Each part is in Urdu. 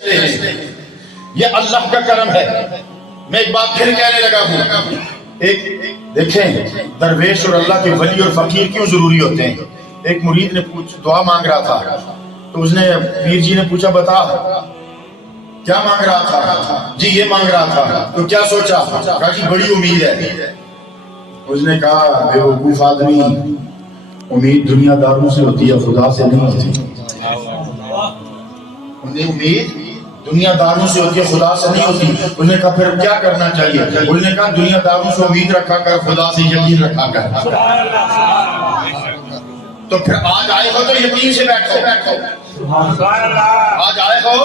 یہ اللہ کا کرم ہے. میں ایک بات پھر کہنے لگا ہوں. ایک دیکھیں درویش اور اللہ کے ولی اور فقیر کیوں ضروری ہوتے ہیں. ایک مرید نے دعا مانگ رہا تھا تو اس نے پیر جی نے پوچھا بتا کیا مانگ رہا تھا. جی یہ مانگ رہا تھا. تو کیا سوچا؟ کہا جی بڑی امید ہے. اس نے کہا بے وقوف آدمی امید دنیا داروں سے ہوتی ہے خدا سے نہیں ہوتی. امید دنیا داروں سے ہوتی ہے خدا سے نہیں ہوتی. اس نے کہا پھر کیا کرنا چاہیے؟ اس نے کہا دنیا داروں سے امید رکھا کر خدا سے یقین رکھا کر. تو پھر آج آئے ہو تو یقین سے بیٹھو. آج آئے ہو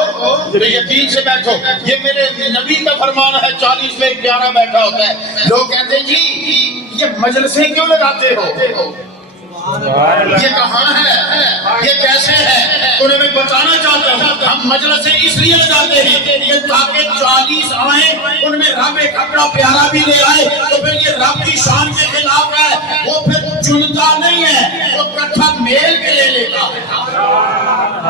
تو یقین سے بیٹھو. یہ میرے نبی کا فرمان ہے. 40 میں 11 بیٹھا ہوتا ہے. لوگ کہتے ہیں جی یہ مجلسیں کیوں لگاتے ہو؟ یہ کہاں ہے؟ یہ کیسے ہے؟ انہیں میں بتانا چاہتا ہوں ہم مجلسیں اس لیے لگاتے ہیں یہ تاکہ 40 آئیں ان میں رب ایک اپنا پیارا بھی لے آئے تو پھر یہ رب کی شان کے خلاف ہے. وہ پھر چنتا نہیں ہے, وہ کٹھا میل کے لے لیتا ہے,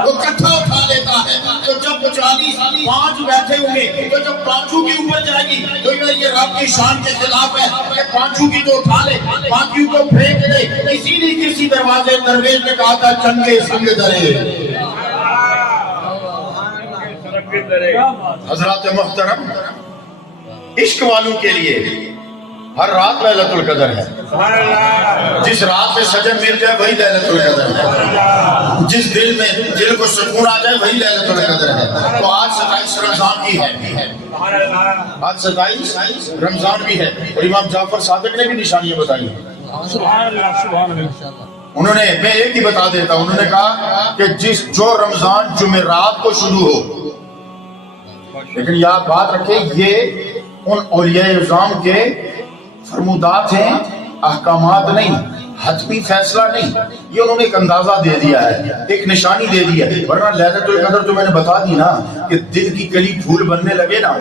وہ کٹھا اٹھا لیتا ہے. تو جب 40 5 بیٹھے ہوں گے تو جب پانچوں کے اوپر جائے گی تو یہ رب کی شان کے خلاف ہے کہ پانچوں کی تو اٹھا لے باقیوں کو پھینک دے. اسی لیے کسی دروازے درویش نے کہا تھا چنگے سنگ درے. حضرات محترم عشق والوں کے لیے ہر رات ليلۃ القدر ہے. جس رات میں سجن مل جائے وہی ليلۃ القدر ہے. جس دل میں دل کو سکون آ جائے وہی ليلۃ القدر ہے. تو آج 27 رمضان کی ہے. آج 27 رمضان بھی ہے اور امام جعفر صادق نے بھی نشانیاں بتائی ہیں. انہوں نے میں ایک ہی بتا دیتا ہوں. انہوں نے کہا کہ جو رمضان جمعرات کو شروع ہو, لیکن یاد بات رکھیں یہ ان اولیاء اعظام کے فرمودات ہیں, احکامات نہیں, حتمی فیصلہ نہیں. یہ انہوں نے ایک اندازہ دے دیا ہے, ایک نشانی دے دی ہے. ورنہ ليلۃ القدر تو میں نے بتا دی نا کہ دل کی کلی پھول بننے لگے نا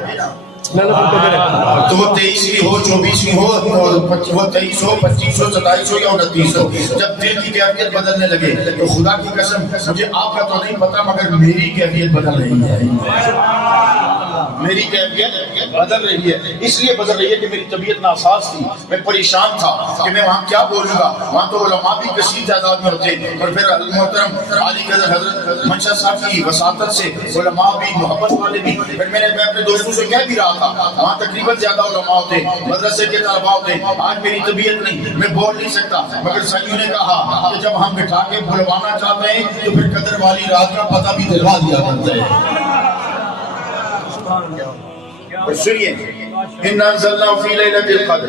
تو وہ 23ویں ہو 24ویں ہو اور 23 ہو 25 ہو 27 ہو یا 29 ہو, جب دل کی کیفیت بدلنے لگے تو خدا کی قسم مجھے آپ کا تو نہیں پتا مگر میری کیفیت بدل رہی ہے. میری کیفیت بدل رہی ہے. اس لیے بدل رہی ہے کہ میری طبیعت ناساز تھی, میں پریشان تھا کہ میں وہاں کیا بولوں گا. وہاں تو علماء بھی کثیر تعداد میں ہوتے ہیں اور پھر محترم عالی قدر حضرت منشا صاحب کی وساطت سے علماء بھی محبت والے بھی. پھر میں اپنے دوستوں سے کہہ بھی رہا تھا وہاں تقریباً زیادہ علماء ہوتے ہیں, مدرسے کے طلباء ہوتے ہیں. آج میری طبیعت نہیں, میں بول نہیں سکتا, مگر سنگیوں نے کہا کہ جب ہم بٹھا کے بلوانا چاہتے ہیں تو پھر قدر والی رات کا پتہ بھی دلوا دیا کرتے ہیں. اور سنیے اِنَّا أَنزَلْنَاهُ فِي لَيْلَةِ الْقَدْرِ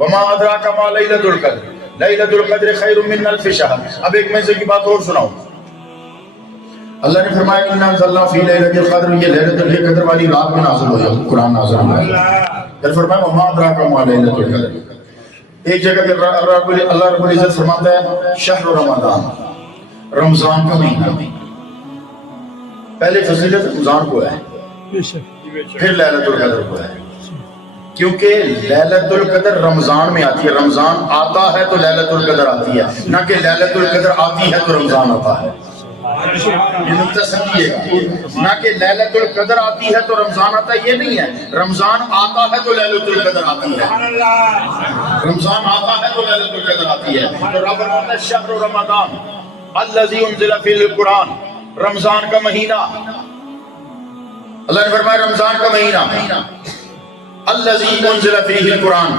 وَمَا أَدْرَاكَ مَا لَيْلَةُ الْقَدْرِ لَيْلَةُ الْقَدْرِ خَيْرٌ مِّنْ أَلْفِ شَهْرٍ. اب ایک میں سے کی بات اور سناؤں. اللہ نے فرمایا اِنَّا أَنزَلْنَاهُ فِي لَيْلَةِ الْقَدْرِ, یہ ليلۃ القدر والی رات میں نازل ہوا, قرآن نازل ہوا. پھر فرمایا وَمَا أَدْرَاكَ مَا لَيْلَةُ الْقَدْرِ. ایک جگہ پہ اللہ رب العزت فرماتا ہے شہر رمضان, رمضان کا مہینہ. پہلے فضیلت رمضان کو ہے پھر ليلۃ القدر کو ہے, کیونکہ ليلۃ القدر رمضان میں آتی ہے. رمضان آتا ہے تو ليلۃ القدر آتی ہے, نہ کہ ليلۃ القدر آتی ہے تو رمضان آتا ہے. یہ نقطہ سمجھیے گا, نہ کہ ليلۃ القدر آتی ہے تو رمضان آتا ہے, یہ نہیں ہے. رمضان آتا ہے تو ليلۃ القدر آتی ہے. رمضان آتا ہے تو ليلۃ القدر آتی ہے. تو رب فرماتا ہے شہر رمضان الذی انزل فیہ القرآن, رمضان کا مہینہ. اللہ نے فرمایا رمضان کا مہینہ الذی انزل فیہ القرآن.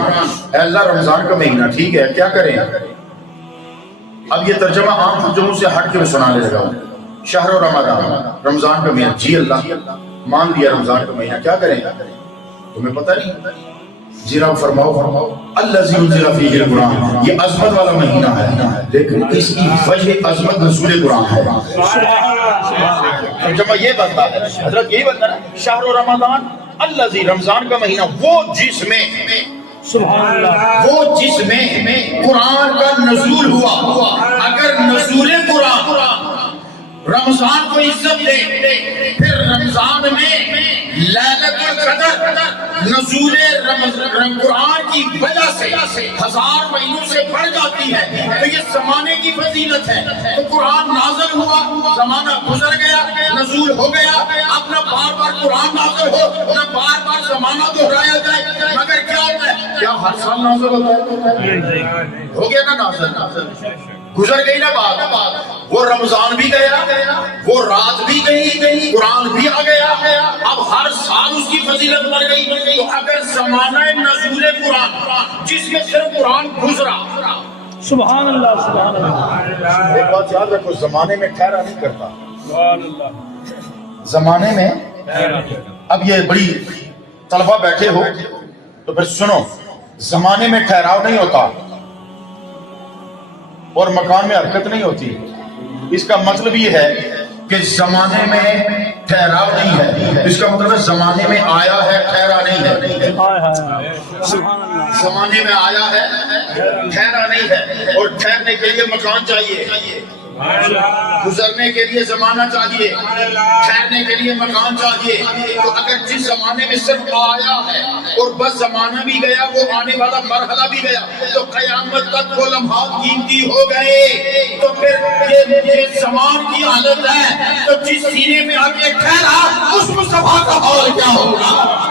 اے اللہ رمضان کا مہینہ ٹھیک ہے, کیا کریں؟ اب یہ ترجمہ عام ترجموں سے ہٹ کے میں سنانے لگا ہوں. شہر رمضان, رمضان کا مہینہ. جی اللہ مان لیا رمضان کا مہینہ, کیا کریں؟ تمہیں پتہ نہیں؟ ذرا فرماؤ الذی انزل فیہ القرآن, یہ عظمت والا مہینہ ہے, لیکن اس کی وجہ عظمت نزول قرآن ہے. ترجمہ یہ بنتا ہے, حضرت یہی بنتا ہے شہر رمضان الذی, رمضان کا مہینہ وہ جس میں سبحان اللہ, وہ جس میں قرآن کا نزول ہوا. اگر نزول قرآن رمضان کو عزت دے, پھر رمضان میں ليلۃ القدر نزول قرآن کی وجہ سے 1000 مہینوں سے بڑھ جاتی ہے. تو یہ زمانے کی فضیلت ہے. تو قرآن نازل ہوا, زمانہ گزر گیا, نزول ہو گیا, اپنا زمانہ دہرایا جائے، مگر کیا ہوتا ہے؟ کیا ہر سال نازل ہوتا ہے؟ ہو گیا نا نازل، گزر گئی نا بات، وہ رمضان بھی گیا، وہ رات بھی گئی، قرآن بھی آ گیا، اب ہر سال اس کی فضیلت بڑھ گئی۔ تو اگر زمانہ نزول قرآن جس میں صرف قرآن گزرا، سبحان اللہ سبحان اللہ، ایک بات یاد رکھو، زمانے میں ٹھہرا نہیں کرتا، زمانے میں، اب یہ بڑی طلبہ بیٹھے ہو تو پھر سنو، زمانے میں ٹھہراؤ نہیں ہوتا اور مکان میں حرکت نہیں ہوتی۔ اس کا مطلب یہ ہے کہ زمانے میں ٹھہراؤ نہیں ہے، اس کا مطلب ہے زمانے میں آیا ہے، ٹھہرا نہیں ہے۔ زمانے میں آیا ہے، ٹھہرا نہیں ہے، اور ٹھہرنے کے لیے مکان چاہیے، گزرنے کے لیے زمانہ چاہیے، ٹھہرنے کے لیے مکان چاہیے۔ تو اگر جس زمانے میں صرف آیا ہے اور بس زمانہ بھی گیا، وہ آنے والا مرحلہ بھی گیا، تو قیامت تک وہ لمحات قیمتی ہو گئے۔ تو پھر یہ زمان کی حالت ہے، تو جس سینے میں آ کے ٹھہرا، اس مصطفیٰ کا حال کیا ہوگا؟